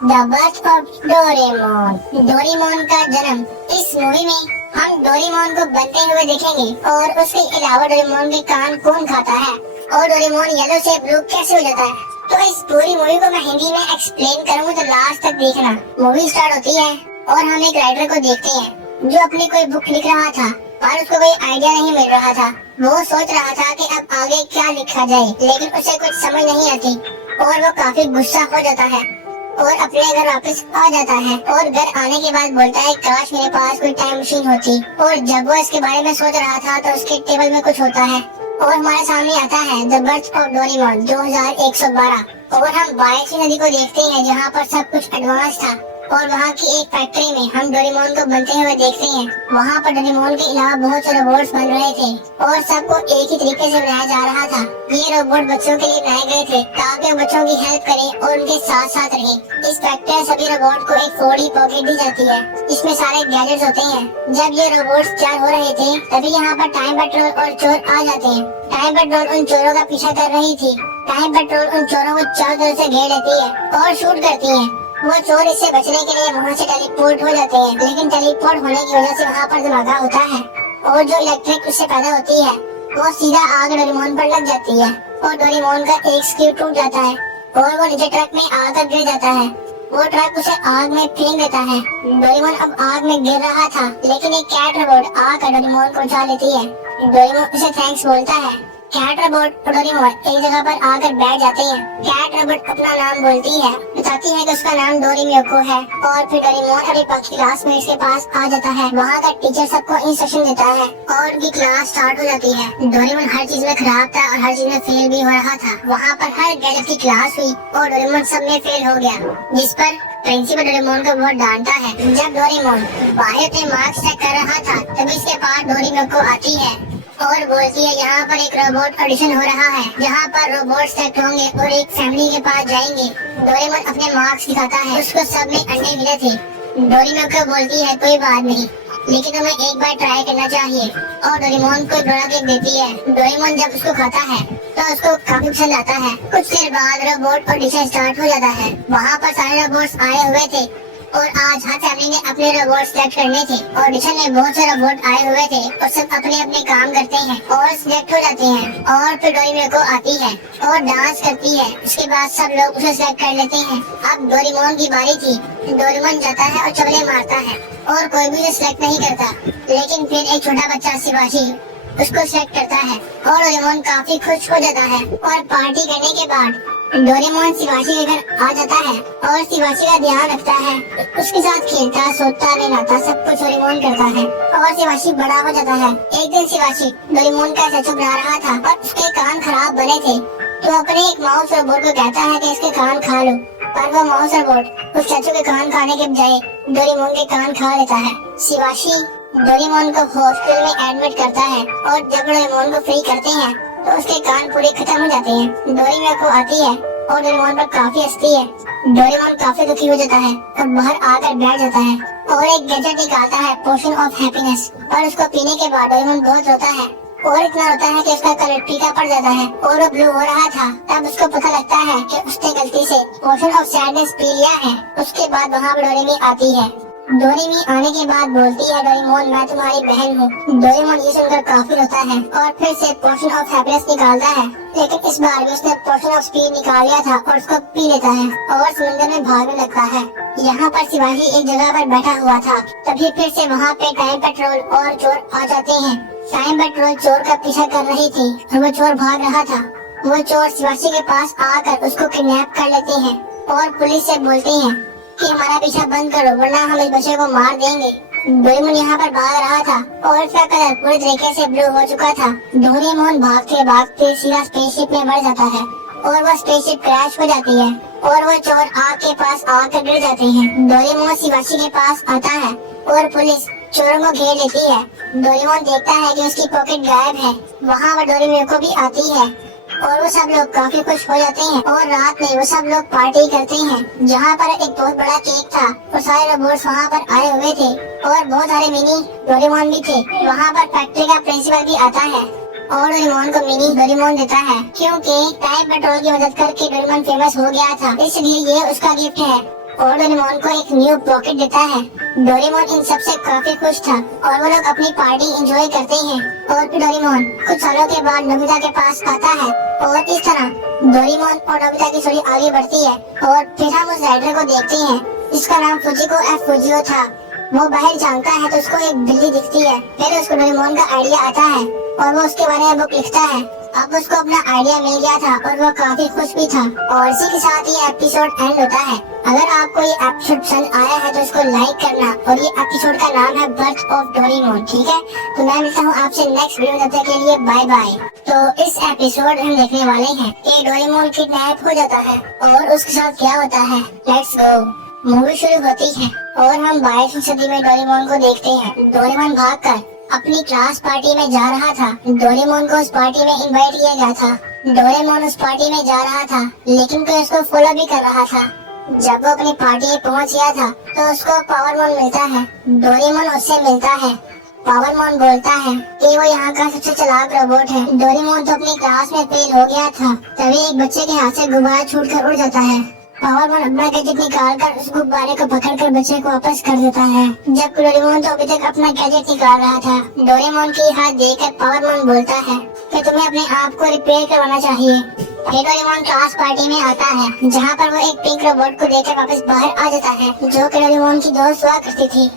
The birth of Doraemon. Doraemon का जन्म। इस मूवी में हम डोरेमोन को बनते हुए देखेंगे और उसके अलावा डोरेमोन के कान कौन खाता है और डोरेमोन येलो से ब्लू कैसे हो जाता है। तो इस पूरी मूवी को मैं हिंदी में एक्सप्लेन करूँगा, तो लास्ट तक देखना। मूवी स्टार्ट होती है और हम एक राइटर को देखते हैं जो अपनी कोई बुक लिख रहा था, पर उसको कोई आइडिया नहीं मिल रहा था। वो सोच रहा था कि अब आगे क्या लिखा जाए, लेकिन उसे कुछ समझ नहीं आती और वो काफी गुस्सा हो जाता है और अपने घर वापस आ जाता है। और घर आने के बाद बोलता है, काश मेरे पास कोई टाइम मशीन होती। और जब वो इसके बारे में सोच रहा था तो उसके टेबल में कुछ होता है और हमारे सामने आता है द बर्थ ऑफ डोरेमोन 2112। और हम बायसी नदी को देखते हैं जहाँ पर सब कुछ एडवांस था और वहाँ की एक फैक्ट्री में हम डोरेमोन को बनते हुए देखते हैं। वहाँ पर डोरेमोन के अलावा बहुत से रोबोट्स बन रहे थे और सबको एक ही तरीके से बनाया जा रहा था। ये रोबोट बच्चों के लिए बनाए गए थे ताकि वो बच्चों की हेल्प करें और उनके साथ साथ रहे। इस फैक्ट्री में सभी रोबोट को एक 4D पॉकेट दी जाती है, इसमें सारे गैजेट्स होते हैं। जब ये रोबोट्स तैयार हो रहे थे तभी यहाँ पर टाइम पेट्रोल और चोर आ जाते हैं। टाइम पेट्रोल उन चोरों का पीछा कर रही थी। टाइम पेट्रोल उन चोरों को चारों तरफ से घेर लेती है और शूट करती है। वो चोर इससे बचने के लिए वहाँ से टेलीपोर्ट हो जाते हैं, लेकिन टेलीपोर्ट होने की वजह से वहाँ पर धमाका होता है और जो इलेक्ट्रिक उससे पैदा होती है वो सीधा आग डोरेमोन पर लग जाती है और डोरेमोन का एक स्क्रू टूट जाता है और वो नीचे ट्रक में आकर गिर जाता है। वो ट्रक उसे आग में फेंक देता है। डोरेमोन अब आग में गिर रहा था, लेकिन एक कैट रोबोट आकर डोरेमोन को उठा लेती है। डोरेमोन उसे थैंक्स बोलता है। कैट रोबोट और डोरेमोन एक जगह पर आकर बैठ जाते हैं। कैट रोबोट अपना नाम बोलती है, बताती है कि उसका नाम डोरेमियोको है और फिर डोरेमोन अपनी क्लास में इसके पास आ जाता है। वहाँ का टीचर सबको इंस्ट्रक्शन देता है और उनकी क्लास स्टार्ट हो जाती है। डोरेमोन हर चीज में खराब था और हर चीज में फेल भी हो रहा था। वहाँ पर हर गैजेट की क्लास हुई और डोरेमोन सब में फेल हो गया, जिस पर प्रिंसिपल डोरेमोन को बहुत डांटता है। जब डोरेमोन बाहर अपने मार्क्स चेक कर रहा था तभी इसके पास डोरेमियोको आती है और बोलती है, यहाँ पर एक रोबोट ऑडिशन हो रहा है जहाँ पर रोबोट सेलेक्ट होंगे और एक फैमिली के पास जाएंगे। डोरेमोन अपने मार्क्स दिखाता है, उसको सब में अंडे मिले थे। डोरेमियोको बोलती है, कोई बात नहीं, लेकिन तुम्हें एक बार ट्राई करना चाहिए और डोरेमोन को डोरा केक देती है। डोरेमोन जब उसको खाता है तो उसको काफी पसंद आता है। कुछ देर बाद रोबोट ऑडिशन स्टार्ट हो जाता है। वहाँ पर सारे रोबोट्स आए हुए थे और आज हर फैमिली ने अपने रोबोट सिलेक्ट करने थे। ऑडिशन में बहुत से रोबोट आए हुए थे और सब अपने अपने काम करते हैं और सिलेक्ट हो जाते हैं। और फिर डोरेमियोको आती है और डांस करती है। उसके बाद सब लोग उसे सिलेक्ट कर लेते हैं। अब डोरेमोन की बारी थी। डोरेमोन जाता है और चगले मारता है और कोई भी उसे सिलेक्ट नहीं करता, लेकिन फिर एक छोटा बच्चा शिवाशी उसको सिलेक्ट करता है और डोरेमोन काफी खुश हो जाता है। और पार्टी करने के बाद डोरेमोन शिवाशी के घर आ जाता है और शिवाशी का ध्यान रखता है। उसके साथ खेलता, सोता, नहाता, सब कुछ डोरेमोन करता है और शिवाशी बड़ा हो जाता है। एक दिन शिवाशी डोरेमोन का स्टैचू बना रहा था और उसके कान खराब बने थे, तो अपने एक माउस रोबोट को कहता है कि इसके कान खा लो। पर वो माउस रोबोट उस स्टैचू के कान खाने के बजाय डोरेमोन के कान खा लेता है। शिवाशी डोरेमोन को हॉस्पिटल में एडमिट करता है और जब डोरेमोन को फ्री करते हैं तो उसके कान पूरे खत्म हो जाते हैं। डोरेमियोको आती है और डोरेमोन पर काफी हंसती है। डोरेमोन काफी दुखी हो जाता है और बाहर आकर बैठ जाता है और एक गैजेट निकालता है, पोशन ऑफ हैप्पीनेस, और उसको पीने के बाद डोरेमोन बहुत रोता है और इतना रोता है कि उसका कलर फीका पड़ जाता है और वो ब्लू हो रहा था। तब उसको पता लगता है कि उसने गलती से पोशन ऑफ सैडनेस पी लिया है। उसके बाद वहाँ डोरेमी आती है। डोरेमी आने के बाद बोलती है, डोरेमोन मैं तुम्हारी बहन हूँ। डोरेमोन ये सुनकर काफी रोता है और फिर से पोशन ऑफ हैप्पीनेस निकालता है, लेकिन इस बार भी उसने पोशन ऑफ स्पीड निकाल लिया था और उसको पी लेता है और समुद्र में भागने लगता है। यहाँ पर शिवाजी एक जगह पर बैठा हुआ था, तभी फिर से वहाँ पे टाइम पेट्रोल और चोर आ जाते हैं। टाइम पेट्रोल चोर का पीछा कर रही थी और वो चोर भाग रहा था। वो चोर शिवाजी के पास आकर उसको किडनैप कर लेते हैं और पुलिस से बोलते हैं कि हमारा पीछा बंद करो वरना हम इस बच्चे को मार देंगे। डोरेमोन यहाँ पर भाग रहा था और उसका कलर पूरी तरीके से ब्लू हो चुका था। डोरेमोन भागते भागते सीधा स्पेसशिप में बढ़ जाता है और वो स्पेसशिप क्रैश हो जाती है और वो चोर आग के पास आकर गिर जाते हैं। डोरेमोन शिवाशी के पास आता है और पुलिस चोरों को घेर लेती है। डोरेमोन देखता है कि उसकी पॉकेट गायब है। वहाँ वो डोरेमियोको भी आती है और वो सब लोग काफी खुश हो जाते हैं और रात में वो सब लोग पार्टी करते हैं जहाँ पर एक बहुत बड़ा केक था और सारे रोबोट्स वहाँ पर आए हुए थे और बहुत सारे मिनी डोरेमोन भी थे। वहाँ पर फैक्ट्री का प्रिंसिपल भी आता है और डोरेमोन को मिनी डोरेमोन देता है क्योंकि टाइम पेट्रोल की मदद करके डोरेमोन फेमस हो गया था, इसलिए ये उसका गिफ्ट है। और डोरेमोन को एक न्यू पॉकेट देता है। डोरेमोन इन सब से काफी खुश था और वो लोग अपनी पार्टी एंजॉय करते हैं। और फिर डोरेमोन कुछ सालों के बाद नोबिता के पास आता है और इस तरह डोरेमोन और नोबिता की स्टोरी आगे बढ़ती है। और फिर हम उस राइडर को देखते हैं जिसका नाम फुजिको एफ फुजियो था। वो बाहर झांकता है तो उसको एक बिल्ली दिखती है। फिर उसको डोरेमोन का आइडिया आता है और वो उसके बारे में बुक लिखता है। अब उसको अपना आइडिया मिल गया था और वो काफी खुश भी था। और इसी के साथ ये एपिसोड एंड होता है। अगर आपको ये एपिसोड पसंद आया है तो इसको लाइक करना। और ये एपिसोड का नाम है बर्थ ऑफ डोरेमोन, ठीक है। तो मैं मिलता हूँ आपसे नेक्स्ट वीडियो में, तब तक के लिए बाय बाय। तो इस एपिसोड हम देखने वाले हैं कि डोरेमोन किडनैप हो जाता है और उसके साथ क्या होता है। Let's go. मूवी शुरू होती है और हम 22वीं सदी में डोरेमोन को देखते हैं। डोरेमोन भागकर अपनी क्लास पार्टी में जा रहा था। डोरेमोन को उस पार्टी में इनवाइट किया गया था। डोरेमोन उस पार्टी में जा रहा था लेकिन कोई उसको फॉलो भी कर रहा था। जब वो अपनी पार्टी में पहुंच गया था तो उसको पावरमोन मिलता है। डोरेमोन उससे मिलता है। पावरमोन बोलता है कि वो यहाँ का सबसे चालाक रोबोट है। डोरेमोन तो अपनी क्लास में फेल हो गया था। तभी एक बच्चे के हाथ से गुब्बारा छूटकर उड़ जाता है। पावरमोन अपना गैजेट निकाल कर उस गुब्बारे को पकड़कर बच्चे को वापस कर देता है। जब डोरेमोन तो अभी तक अपना गैजेट निकाल रहा था। डोरेमोन की हाथ देखकर पावरमोन बोलता है कि तुम्हें अपने आप को रिपेयर करवाना चाहिए। फिर डोरेमोन क्लास पार्टी में आता है जहाँ पर वो एक पिंक रोबोट को देखकर वापस बाहर आ जाता है जो कि डोरेमोन की दोस्त हुआ करती थी।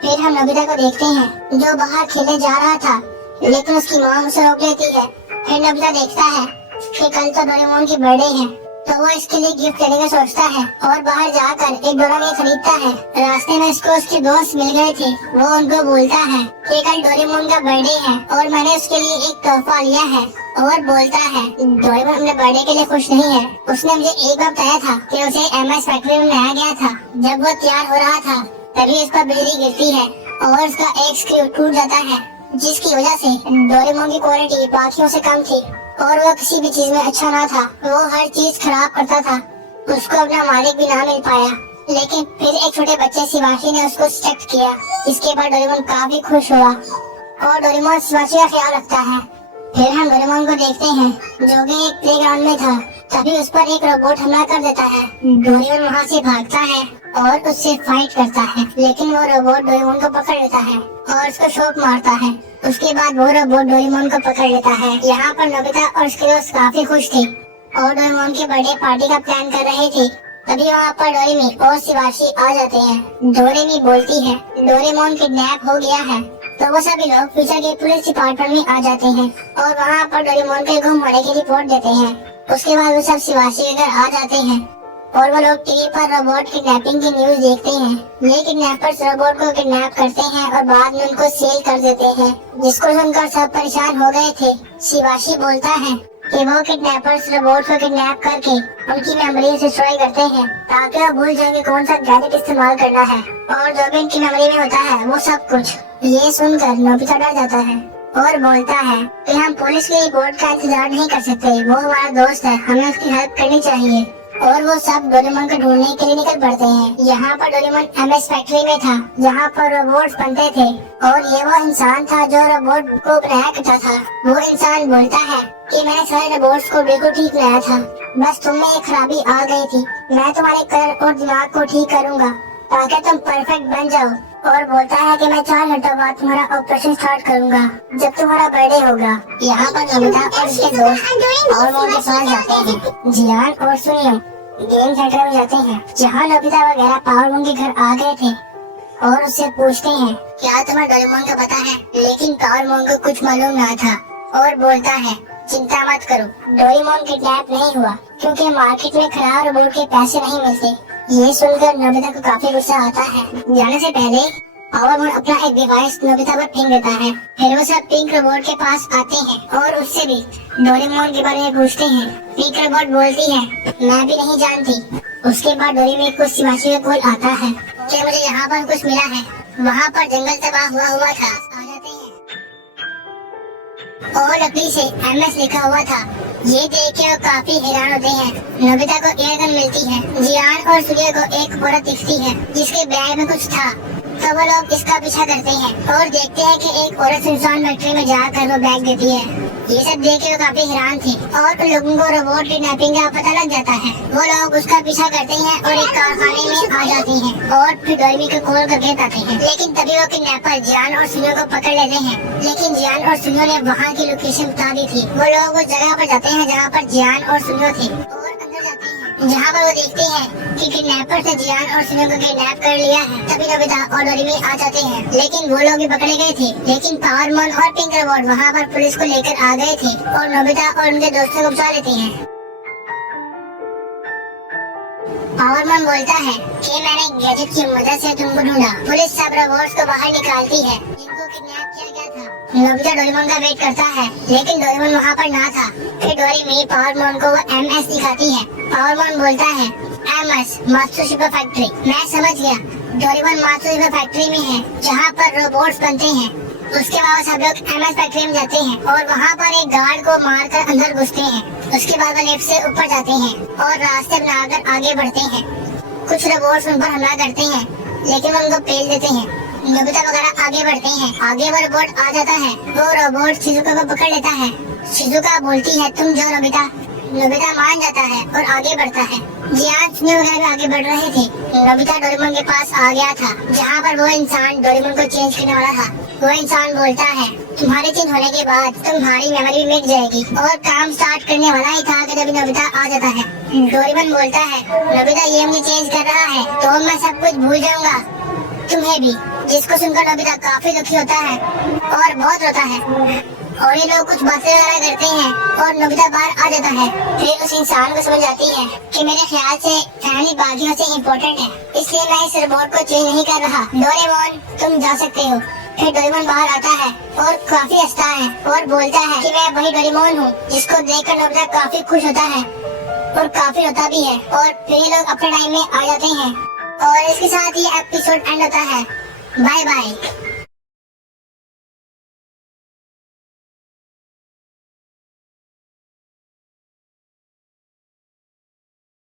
फिर हम नोबिता को देखते हैं जो बाहर खेलने जा रहा था लेकिन उसकी माँ उसे रोक लेती है। फिर नोबिता देखता है कि कल तो डोरेमोन की बर्थडे है तो वो इसके लिए गिफ्ट लेने का सोचता है और बाहर जाकर एक डोरेमोन खरीदता है। रास्ते में इसको उसके दोस्त मिल गए थे। वो उनको बोलता है कि कल डोरेमोन का बर्थडे है और मैंने उसके लिए एक तोहफा लिया है। और बोलता है डोरेमोन अपने बर्थडे के लिए खुश नहीं है। उसने मुझे एक बार बताया था कि उसे एमएस फैक्ट्री में लाया गया था। जब वो तैयार हो रहा था तभी उस पर बिजली गिरती है और उसका एक स्क्रू टूट जाता है जिसकी वजह से डोरेमोन की क्वालिटी बाकियों से कम थी और वो किसी भी चीज में अच्छा ना था। वो हर चीज खराब करता था। उसको अपना मालिक भी ना मिल पाया। लेकिन फिर एक छोटे बच्चे शिवाशी ने उसको सिलेक्ट किया। इसके बाद डोरेमोन काफी खुश हुआ और डोरेमोन शिवाशी का ख्याल रखता है। फिर हम डोरेमोन को देखते हैं जो कि एक प्लेग्राउंड में था। तभी उस पर एक रोबोट हमला कर देता है। डोरेमोन वहाँ से भागता है और उससे फाइट करता है लेकिन वो रोबोट डोरेमोन को पकड़ लेता है और उसको शॉक मारता है। उसके बाद वो रोबोट डोरेमोन को पकड़ लेता है। यहाँ पर नोबिता और उसके दोस्त काफी खुश थे और डोरेमोन की बर्थडे पार्टी का प्लान कर रहे थे। तभी वहाँ पर डोरेमी और शिवाशी आ जाते हैं। डोरेमी बोलती है डोरेमोन किडनैप हो गया है। तो वो सभी लोग फ्यूचर के पुलिस डिपार्टमेंट में आ जाते हैं और वहाँ पर डोरेमोन के गुम होने की रिपोर्ट देते हैं। उसके बाद वो सब शिवाशी के घर आ जाते हैं और वो लोग टीवी पर रोबोट किडनैपिंग की न्यूज देखते हैं। ये किडनैपर्स रोबोट को किडनैप करते हैं और बाद में उनको सेल कर देते हैं जिसको सुनकर सब परेशान हो गए थे। शिवाशी बोलता है कि वो किडनैपर्स रोबोट को किडनैप करके उनकी मेमोरी डिस्ट्रॉय करते हैं ताकि वो भूल जाएंगे कौन सा गैजेट इस्तेमाल करना है और जो भी उनकी मेमोरी में होता है वो सब कुछ। ये सुनकर नोबिता डर जाता है और बोलता है कि हम पुलिस की रिपोर्ट का इंतजार नहीं कर सकते। वो हमारा दोस्त है, हमें उसकी हेल्प करनी चाहिए। और वो सब डोरेमोन को ढूंढने के लिए निकल पड़ते हैं। यहाँ पर डोरेमोन एमएस फैक्ट्री में था जहाँ पर रोबोट्स बनते थे और ये वो इंसान था जो रोबोट को बनाया करता था। वो इंसान बोलता है कि मैंने सारे रोबोट्स को बिल्कुल ठीक बनाया था, बस तुम में एक खराबी आ गई थी। मैं तुम्हारे कलर और दिमाग को ठीक करूँगा ताकि तुम परफेक्ट बन जाओ। और बोलता है कि मैं 4 घंटों बाद तुम्हारा ऑपरेशन स्टार्ट करूंगा जब तुम्हारा बर्थडे होगा। यहाँ पर नोबिता और उसके दोस्त और वो उनके साथ जाते हैं। जियान और सुनियो गेम सेंटर में जाते हैं जहाँ नोबिता वगैरह पावरमोन के घर आ गए थे और उससे पूछते हैं क्या तुम्हें डोरेमोन का पता है। लेकिन पावरमोन को कुछ मालूम ना था और बोलता है चिंता मत करो, डोरेमोन किडनैप नहीं हुआ क्योंकि मार्केट में खराब रोबोट के पैसे नहीं मिलते। ये सुनकर नोबिता को काफी गुस्सा आता है। जाने से पहले पावरमोन अपना एक डिवाइस नोबिता पर फेंक देता है। फिर वो सब पिंक रोबोट के पास आते हैं और उससे भी डोरेमोन के बारे में पूछते हैं। पिंक रोबोट बोलती है मैं भी नहीं जानती। उसके बाद डोरेमोन को शिवाशी का कॉल आता है कि मुझे यहाँ पर कुछ मिला है। वहाँ पर जंगल तबाह हुआ था। आ जाते हैं और लकड़ी से एमएस लिखा हुआ था। ये देख के वो काफी हैरान होते हैं। नोबिता को एयरगन मिलती है। जियान और सूर्य को एक औरत दिखती है जिसके बैग में कुछ था। तो वो लोग इसका पीछा करते हैं और देखते हैं कि एक औरत इंसान फैक्ट्री में जाकर वो बैग देती है। ये सब देख के वो काफी हैरान थे और उन लोगों को रोबोट किडनैपिंग का पता लग जाता है। वो लोग उसका पीछा करते हैं और एक कारखाने में आ जाते हैं और फिर डोरेमी को कॉल करके बताते हैं। लेकिन तभी वो किडनैपर जियान और सुनियो को पकड़ लेते हैं। लेकिन जियान और सुनियो ने वहाँ की लोकेशन बता दी थी। वो लोग उस जगह पर जाते हैं जहाँ पर जियान और सुनियो थे और अंदर जाते हैं जहाँ पर वो देखते हैं कि किडनैपर से जियान और सुनियो को किडनैप कर लिया है। तभी नोबिता और डोरेमी आ जाते हैं, लेकिन वो लोग भी पकड़े गए थे। लेकिन पावरमैन और पिंक रोबोट वहाँ पर पुलिस को लेकर आ गए थे और नोबिता और उनके दोस्तों को बचा लेते हैं। पावरमैन बोलता है कि मैंने गैजेट की मदद से तुमको ढूंढा। पुलिस सब रोबोट्स को बाहर निकालती है जिनको किडनैप किया गया था। नोबिता डोरेमोन का वेट करता है, लेकिन डोरेमोन वहाँ पर ना था। फिर डोरेमी पावरमैन को वो MS दिखाती है। पावरमैन बोलता है MS मात्सुशिबा फैक्ट्री। मैं समझ गया, डोरेमोन मात्सुशिबा फैक्ट्री में है जहाँ पर रोबोट्स बनते हैं। उसके बाद सब लोग MS फैक्ट्री में जाते हैं और वहाँ पर एक गार्ड को मारकर अंदर घुसते हैं। उसके बाद वो लिफ्ट से ऊपर जाते हैं और रास्ते बनाकर आगे बढ़ते हैं। कुछ रोबोट्स उन पर हमला करते हैं, लेकिन वो उनको पेल देते हैं। नोबिता वगैरह आगे बढ़ते हैं। आगे वो रोबोट आ जाता है। वो रोबोट शिजुका को पकड़ लेता है। शिजुका बोलती है तुम जाओ नोबिता। नोबिता मान जाता है और आगे बढ़ता है। जियान सुनियो वगैरह आगे बढ़ रहे थे। नोबिता डोरेमोन के पास आ गया था जहाँ पर वो इंसान डोरेमोन को चेंज करने वाला था। वो इंसान बोलता है तुम्हारे चेंज होने के बाद तुम्हारी मेमोरी मिट जाएगी और काम स्टार्ट करने वाला ही था कि तभी नोबिता आ जाता है। डोरेमोन बोलता है नोबिता ये मुझे चेंज कर रहा है तो मैं सब कुछ भूल जाऊंगा, तुम्हें भी। जिसको सुनकर नोबिता काफी दुखी होता है और बहुत रोता है और ये लोग कुछ बातें वगैरह करते हैं और नोबिता बाहर आ जाता है। फिर उस इंसान को समझ आती है कि मेरे ख्याल से फैमिली बाकियों से इम्पोर्टेंट है, इसलिए मैं इस रोबोट को चेंज नहीं कर रहा। डोरेमोन तुम जा सकते हो। फिर डोरेमोन बाहर आता है और काफी हंसता है और बोलता है कि मैं वही डोरेमोन हूँ जिसको देखकर नोबिता काफी खुश होता है और काफी रोता भी है। और फिर ये लोग अपने टाइम में आ जाते हैं और इसके साथ ये एपिसोड एंड होता है। Bye bye.